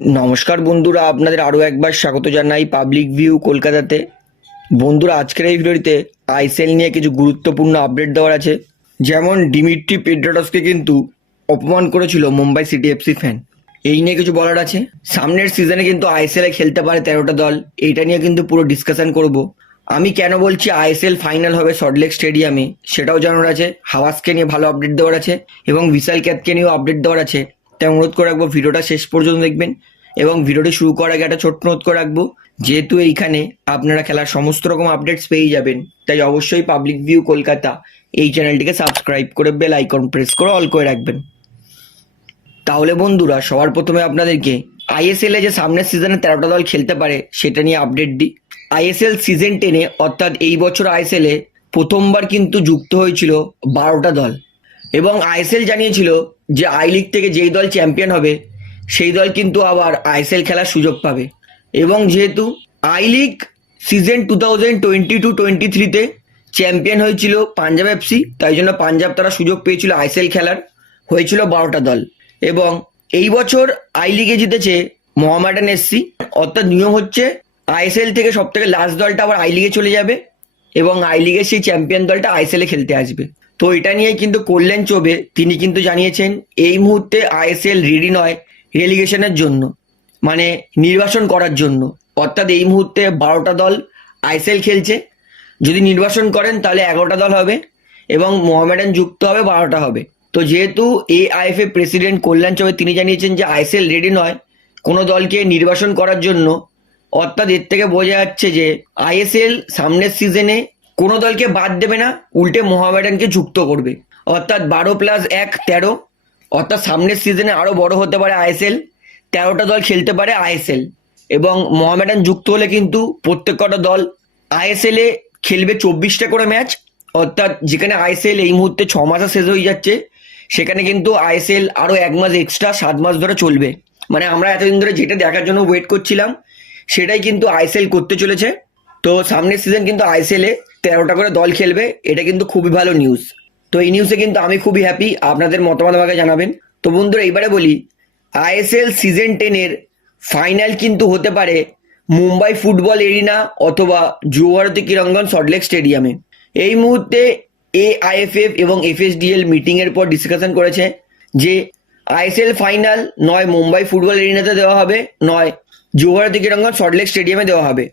নমস্কার বন্ধুরা, আপনাদের আরও একবার স্বাগত জানাই পাবলিক ভিউ কলকাতাতে। বন্ধুরা, আজকের এই ভিডিওটিতে আইসেল নিয়ে কিছু গুরুত্বপূর্ণ আপডেট দেওয়ার আছে। যেমন ডিমিট্রি পেড্রাটসকে কিন্তু অপমান করেছিল মুম্বাই সিটি এফসি ফ্যান এই নিয়ে কিছু বলার আছে। সামনের সিজনে কিন্তু আইএসএল এ খেলতে পারে তেরোটা দল। এইটা নিয়ে কিন্তু পুরো ডিসকাশন করব। আমি কেন বলছি আইএসএল ফাইনাল হবে সল্টলেক স্টেডিয়ামে সেটাও জানার আছে। হাওয়াসকে নিয়ে ভালো আপডেট দেওয়ার আছে এবং বিশাল ক্যাপকে নিয়েও আপডেট দেওয়ার আছে। তাই অনুরোধ করে রাখব ভিডিওটা শেষ পর্যন্ত দেখবেন। এবং ভিডিওটি শুরু করার আগে একটা ছোট্ট নোট করে রাখব। যেহেতু এইখানে আপনারা খেলার সমস্ত রকম আপডেটস পেয়ে যাবেন, তাই অবশ্যই পাবলিক ভিউ কলকাতা এই চ্যানেলটিকে সাবস্ক্রাইব করে বেল আইকন প্রেস করে অল করে রাখবেন। তাহলে বন্ধুরা, সবার প্রথমে আপনাদেরকে আইএসএল এ যে সামনের সিজনে তেরোটা দল খেলতে পারে, সেটা নিয়ে আপডেট দিই। আইএসএল সিজন টেনে অর্থাৎ এই বছর আইএসএল এ প্রথমবার কিন্তু যুক্ত হয়েছিল বারোটা দল। এবং আইএসএল জানিয়েছিল যে আই লিগ থেকে যেই দল চ্যাম্পিয়ন হবে সেই দল কিন্তু আবার আইএসএল খেলার সুযোগ পাবে। এবং যেহেতু I League season two thousand twenty two twenty থ্রিতে চ্যাম্পিয়ন হয়েছিল পাঞ্জাব এফসি, তাই জন্য পাঞ্জাব তারা সুযোগ পেয়েছিল আইএসএল খেলার। হয়েছিল বারোটা দল। এবং এই বছর আই লিগে জিতেছে মোহামেডান এসসি অর্থাৎ নিয়ম হচ্ছে আইএসএল থেকে সব থেকে লাস্ট দলটা আবার আই লিগে চলে যাবে এবং আই লিগের সেই চ্যাম্পিয়ন দলটা আইএসএল খেলতে আসবে। তো এটা নিয়ে কিন্তু কল্যাণ চৌবে, তিনি কিন্তু জানিয়েছেন, এই মুহূর্তে আইএসএল রেডি নয়। রেলিগেশনের জন্য মানে নির্বাসন করার জন্য। অর্থাৎ এই মুহূর্তে বারোটা দল আইসেল খেলছে। যদি নির্বাসন করেন, তাহলে এগারোটা দল হবে এবং মোহামেডান যুক্ত হবে, বারোটা হবে। তো যেহেতু এ আইএফএ প্রেসিডেন্ট কল্যাণ চৌবে তিনি জানিয়েছেন যে আইসেল রেডি নয় কোনো দলকে নির্বাসন করার জন্য, অর্থাৎ এর থেকে বোঝা যাচ্ছে যে আইএসএল সামনের সিজনে কোনো দলকে বাদ দেবে না, উল্টে মোহামেডানকে যুক্ত করবে। অর্থাৎ বারো প্লাস এক, তেরো অর্থাৎ সামনের সিজনে আরও বড় হতে পারে আইএসএল তেরোটা দল খেলতে পারে আইএসএল এবং মোহামেডান যুক্ত হলে কিন্তু প্রত্যেক কটা দল আইএসএল এ খেলবে চব্বিশটা করে ম্যাচ অর্থাৎ যেখানে আইএসএল এই মুহূর্তে ছ মাসে শেষ হয়ে যাচ্ছে, সেখানে কিন্তু আইএসএল আরও এক মাস এক্সট্রা সাত মাস ধরে চলবে। মানে আমরা এতদিন ধরে যেটা দেখার জন্য ওয়েট করছিলাম, সেটাই কিন্তু আইএসএল করতে চলেছে। তো সামনের সিজন কিন্তু আইএসএল তেরোটা করে দল খেলবে, এটা কিন্তু খুবই ভালো নিউজ তো এই নিউজে কিন্তু আমি খুবই হ্যাপি আপনাদের মতামত আমাকে জানাবেন। তো বন্ধুরা, এইবারে বলি আইএসএল সিজন টেনের ফাইনাল কিন্তু হতে পারে মুম্বাই ফুটবল এরিনা অথবা যুবভারতী ক্রীড়াঙ্গন সল্টলেক স্টেডিয়ামে। এই মুহূর্তে এআইএফএফ এবং এফএসডিএল মিটিংয়ের পর ডিসকাশন করেছে যে আইএসএল ফাইনাল নয় মুম্বাই ফুটবল এরিনাতে দেওয়া হবে, নয় যুবভারতী ক্রীড়াঙ্গন সল্টলেক স্টেডিয়ামে দেওয়া হবে।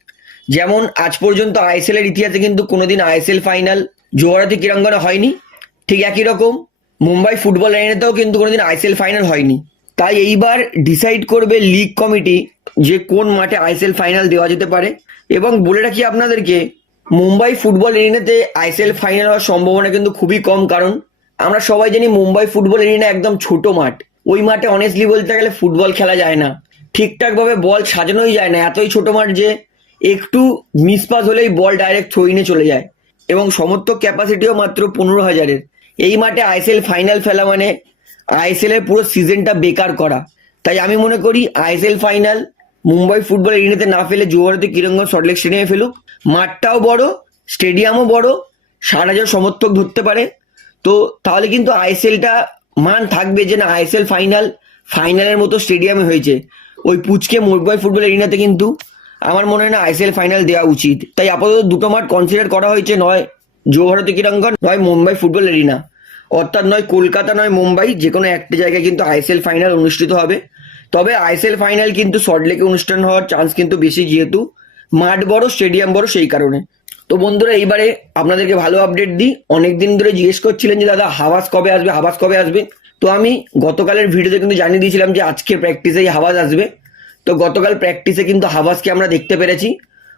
যেমন আজ পর্যন্ত আইএসএল এর ইতিহাসে কিন্তু কোনোদিন আইএসএল ফাইনাল যুবভারতী ক্রীড়াঙ্গনে হয়নি। ঠিক একই রকম, মুম্বাই ফুটবল এরিনাতেও কিন্তু কোনোদিন আইএসএল ফাইনাল হয়নি। তাই এইবার ডিসাইড করবে লিগ কমিটি যে কোন মাঠে আইএসএল ফাইনাল দেওয়া যেতে পারে। এবং বলে রাখি আপনাদেরকে, মুম্বাই ফুটবল এরিনাতে আইএসএল ফাইনাল হওয়ার সম্ভাবনা কিন্তু খুবই কম, কারণ আমরা সবাই জানি মুম্বাই ফুটবল এরিনা একদম ছোট মাঠ। ওই মাঠে অনেস্টলি বলতে গেলে ফুটবল খেলা যায় না। ঠিকঠাকভাবে বল সাজানোই যায় না, এতই ছোট মাঠ যে একটু মিসপাস হলেই বল ডাইরেক্ট থ্রোইনে চলে যায়। এবং সমর্থক ক্যাপাসিটিও মাত্র পনেরো হাজারের। এই মাঠে আইএসএল ফাইনাল ফেলা মানে আইএসএল এর পুরো সিজনটা বেকার করা। তাই আমি মনে করি আইএসএল ফাইনাল মুম্বাই ফুটবল এরিনাতে না ফেলে যুবভারতী কিরঙ্গন সল্টলেক স্টেডিয়ামে ফেলুক। মাঠটাও বড় স্টেডিয়ামও বড় সাত হাজার সমর্থক ধরতে পারে। তো তাহলে কিন্তু আইএসএলটা মান থাকবে যে না আইএসএল ফাইনাল ফাইনালের মতো স্টেডিয়ামে হয়েছে। ওই পুচকে মুম্বাই ফুটবল এরিনাতে কিন্তু আমার মনে হয় না আইএসএল ফাইনাল দেওয়া উচিত। তাই আপাতত দুটো মাঠ কনসিডার করা হয়েছে, নয় যুবভারতী ক্রীড়াঙ্গন নয় মুম্বাই ফুটবল এরিনা। অর্থাৎ নয় কলকাতা, নয় মুম্বাই যে কোনো একটা জায়গায় কিন্তু আইএসএল ফাইনাল অনুষ্ঠিত হবে। তবে আইএসএল ফাইনাল কিন্তু সল্টলেকে অনুষ্ঠান হওয়ার চান্স কিন্তু বেশি যেহেতু। মাঠ বড় স্টেডিয়াম বড়, সেই কারণে। তো বন্ধুরা, এইবারে আপনাদেরকে ভালো আপডেট দিই। অনেকদিন ধরে জিজ্ঞেস করছিলেন যে, দাদা, হাওয়াস কবে আসবে? হাওয়াস কবে আসবে? তো আমি গতকালের ভিডিওতে কিন্তু জানিয়ে দিয়েছিলাম যে, আজকে প্র্যাকটিসেই হাওয়াজ আসবে। তো গতকাল প্র্যাকটিসে কিন্তু হাওয়াসকে আমরা দেখতে পেরেছি।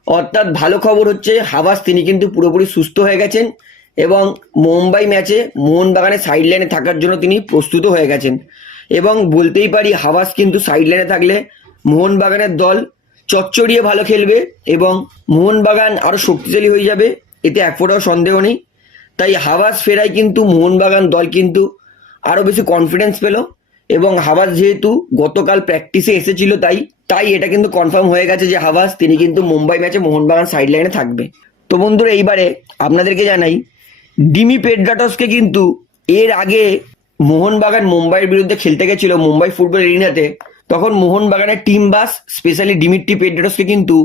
অর্থাৎ ভালো খবর হচ্ছে হাওয়াস তিনি কিন্তু পুরোপুরি সুস্থ হয়ে গেছেন এবং মুম্বাই ম্যাচে মোহনবাগানের সাইড লাইনে থাকার জন্য তিনি প্রস্তুত হয়ে গেছেন। এবং বলতেই পারি হাওয়াস কিন্তু সাইড লাইনে থাকলে মোহনবাগানের দল চচ্চড়িয়ে ভালো খেলবে এবং মোহনবাগান আরও শক্তিশালী হয়ে যাবে, এতে এক ফোঁটাও সন্দেহ নেই। তাই হাওয়াস ফেরায় কিন্তু মোহনবাগান দল কিন্তু আরও বেশি কনফিডেন্স পেল। এবং হাওয়াস যেহেতু গতকাল প্র্যাকটিসে এসেছিল তাই তাই এটা কিন্তু কনফার্ম হয়ে গেছে যে হাওয়াস তিনি কিন্তু মুম্বাই ম্যাচে মোহনবাগান সাইড লাইনে থাকবে। তো বন্ধুরা, এইবারে আপনাদেরকে জানাই, ডিমি পেড্রাটসকে কিন্তু এর আগে মোহনবাগান মুম্বাইয়ের বিরুদ্ধে খেলতে গেছিল মুম্বাই ফুটবল এরিনাতে, তখন মোহনবাগানের টিম বাস স্পেশালি ডিমিট্রি পেড্রোসকে কিন্তু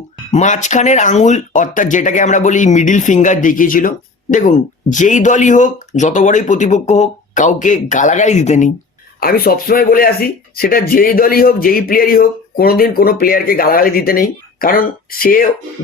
মাঝখানের আঙুল, অর্থাৎ যেটাকে আমরা বলি মিডিল ফিঙ্গার দেখিয়েছিল। দেখুন, যেই দলই হোক, যত বড়ই প্রতিপক্ষ হোক, কাউকে গালাগালি দিতে নেই। আমি সবসময় বলে আসি, সেটা যেই দলই হোক, যেই প্লেয়ারই হোক, কোনোদিন কোনো প্লেয়ারকে গালাগালি দিতে নেই। কারণ সে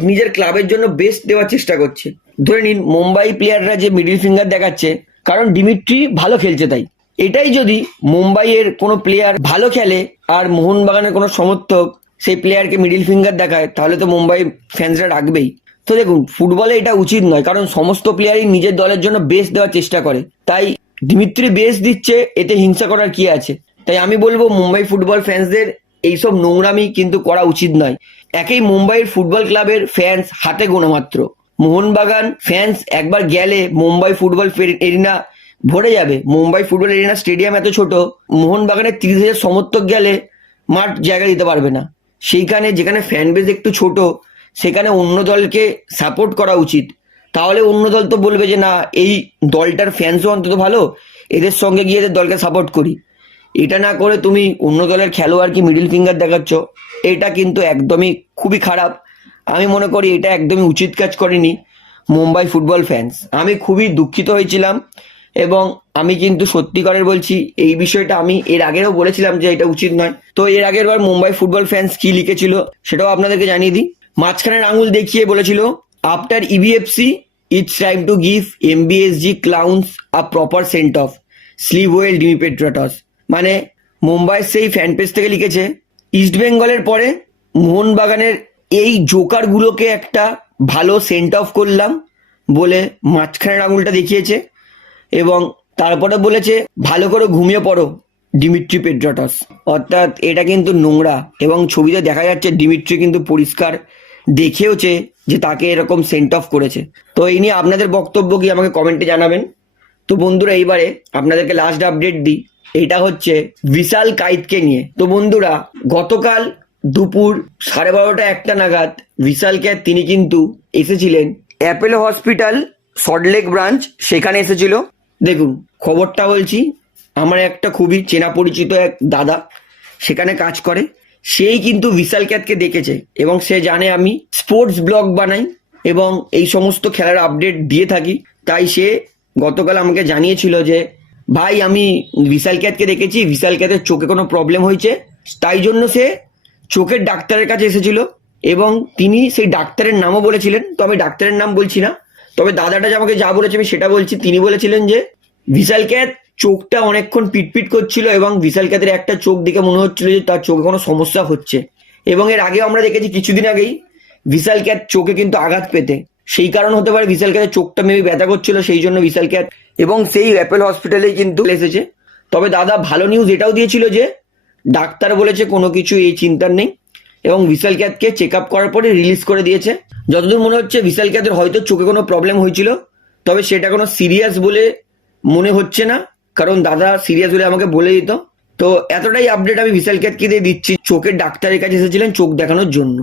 নিজের ক্লাবের জন্য বেস্ট দেওয়ার চেষ্টা করছে। ধরে নিন, মুম্বাই প্লেয়াররা যে মিডিল ফিঙ্গার দেখাচ্ছে, কারণ ডিমিট্রি ভালো খেলছে তাই। এটাই যদি মুম্বাইয়ের কোনো প্লেয়ার ভালো খেলে, আর মোহনবাগানের কোনো সমর্থক সেই প্লেয়ারকে মিডিল ফিঙ্গার দেখায়, তাহলে তো মুম্বাই ফ্যান্সরা রাখবেই। তো দেখুন ফুটবলে এটা উচিত নয়, কারণ সমস্ত প্লেয়ারই নিজের দলের জন্য বেস্ট দেওয়ার চেষ্টা করে। তাই দিমিত্রি বেস দিচ্ছে, এতে হিংসা করার কি আছে? তাই আমি বলব, মুম্বাই ফুটবল ফ্যান্সদের এইসব নোংরামি কিন্তু করা উচিত নয়। একেই মুম্বাইয়ের ফুটবল ক্লাবের ফ্যান্স হাতে গোনা মাত্র। মোহনবাগান ফ্যান্স একবার গেলে মুম্বাই ফুটবল এরিনা ভরে যাবে। মুম্বাই ফুটবল এরিনা স্টেডিয়াম এত ছোট, মোহনবাগানের তিরিশ হাজার সমর্থক গেলে মাঠ জায়গা দিতে পারবে না। সেইখানে যেখানে ফ্যান বেস একটু ছোট, সেখানে অন্য দলকে সাপোর্ট করা উচিত। তাহলে অন্য দল তো বলবে যে, না, এই দলটার ফ্যান্সও অন্তত ভালো, এদের সঙ্গে গিয়ে এদের দলকে সাপোর্ট করি। এটা না করে তুমি অন্য দলের খেলোয়াড়কে মিডিল ফিঙ্গার দেখাচ্ছ, এটা কিন্তু একদমই খুবই খারাপ। আমি মনে করি এটা একদমই উচিত কাজ করেনি মুম্বাই ফুটবল ফ্যান্স আমি খুবই দুঃখিত হয়েছিলাম এবং আমি কিন্তু সত্যিকারের বলছি, এই বিষয়টা আমি এর আগেও বলেছিলাম যে এটা উচিত নয়। তো এর আগের বার মুম্বাই ফুটবল ফ্যান্স কি লিখেছিল সেটাও আপনাদেরকে জানিয়ে দিই। মাঝখানের আঙুল দেখিয়ে বলেছিল after EBFC it's time to give MBSG clowns a proper send off sleeve well Dimi Petratos মানে মুম্বাইয়ের সেই ফ্যান পেজ থেকে লিখেছে ইস্ট বেঙ্গলের পরে মোহনবাগানের এই জোকারগুলোকে একটা ভালো সেন্ট অফ করলাম বলে মাঝখানের আঙুলটা দেখিয়েছে এবং তারপরে বলেছে, ভালো করে ঘুমিয়ে পড়ো ডিমিট্রি পেড্রাটস অর্থাৎ এটা কিন্তু নোংরা এবং ছবিতে দেখা যাচ্ছে ডিমিট্রি কিন্তু পরিষ্কার দেখেওছে যে তাকে এরকম সেন্ট অফ করেছে। তো এই নিয়ে আপনাদের বক্তব্য কি আমাকে কমেন্টে জানাবেন? তো বন্ধুরা, এইবারে আপনাদেরকে লাস্ট আপডেট দিই। এটা হচ্ছে বিশাল কাইতকে নিয়ে। তো বন্ধুরা, গতকাল দুপুর সাড়ে বারোটা একটা নাগাদ বিশাল ক্যাত তিনি কিন্তু এসেছিলেন অ্যাপেলো হসপিটাল সল্টলেক ব্রাঞ্চ, সেখানে এসেছিল। দেখুন, খবরটা বলছি, আমার একটা খুবই চেনা পরিচিত এক দাদা, সেখানে কাজ করে। সেই কিন্তু বিশাল ক্যাথকে দেখেছে এবং সে জানে আমি স্পোর্টস ব্লগ বানাই এবং এই সমস্ত খেলার আপডেট দিয়ে থাকি। তাই সে গতকাল আমাকে জানিয়েছিল যে, ভাই, আমি বিশাল ক্যাতকে দেখেছি, বিশাল ক্যাথের চোখে কোনো প্রবলেম হয়েছে। তাই জন্য সে চোখের ডাক্তারের কাছে এসেছিল এবং তিনি সেই ডাক্তারের নামও বলেছিলেন। তো আমি ডাক্তারের নাম বলছি না, তবে দাদাটা যে আমাকে যা বলেছে আমি সেটা বলছি। তিনি বলেছিলেন যে, বিশাল ক্যাত চোখটা অনেকক্ষণ পিটপিট করছিল এবং বিশাল ক্যাতের একটা চোখ দেখে মনে হচ্ছিল যে তার চোখে কোনো সমস্যা হচ্ছে। এবং এর আগেও আমরা দেখেছি কিছুদিন আগেই বিশাল ক্যাত চোখে কিন্তু আঘাত পেতে। সেই কারণ হতে পারে বিশাল ক্যাতের চোখটা মেবি ব্যথা করছিল, সেই জন্য বিশাল ক্যাত এবং সেই অ্যাপেল হসপিটালেই কিন্তু এসেছে। তবে দাদা, ভালো নিউজ এটাও দিয়েছিল যে ডাক্তার বলেছে কোনো কিছু এই চিন্তার নেই। এবং বিশাল ক্যাতকে চেক আপ করার পরে রিলিজ করে দিয়েছে। যতদূর মনে হচ্ছে বিশাল ক্যাতের হয়তো চোখে কোনো প্রবলেম হয়েছিল। তবে সেটা কোনো সিরিয়াস বলে মনে হচ্ছে না। কারণ দাদা সিরিয়াস হলে আমাকে বলে দিত। তো এতটাই আপডেট আমি বিশাল ক্যাতকে দিয়ে দিচ্ছি, চোখের ডাক্তারের কাছে এসেছিলেন চোখ দেখানোর জন্য।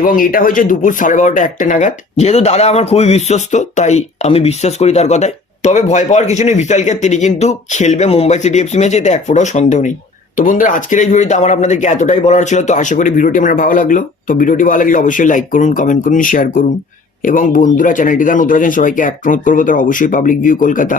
এবং এটা হয়েছে দুপুর সাড়ে বারোটা একটা নাগাদ। যেহেতু দাদা আমার খুবই বিশ্বস্ত, তাই আমি বিশ্বাস করি তার কথায় তবে ভয় পাওয়ার কিছু নেই বিশাল ক্যাত তিনি কিন্তু খেলবে মুম্বাই সিটি এফসি ম্যাচে এতে এক ফোটাও সন্দেহ নেই। তো বন্ধুরা, আজকের এই ভিডিওতে আমার আপনাদেরকে এতটাই বলার ছিল, তো আশা করি ভিডিওটি আমার ভালো লাগল। তো ভিডিওটি ভালো লাগলে অবশ্যই লাইক করুন কমেন্ট করুন শেয়ার করুন। এবং বন্ধুরা চ্যানেলটি নতুন আছেন, সবাইকে এক করব, তারা অবশ্যই পাবলিক ভিউ কলকাতা।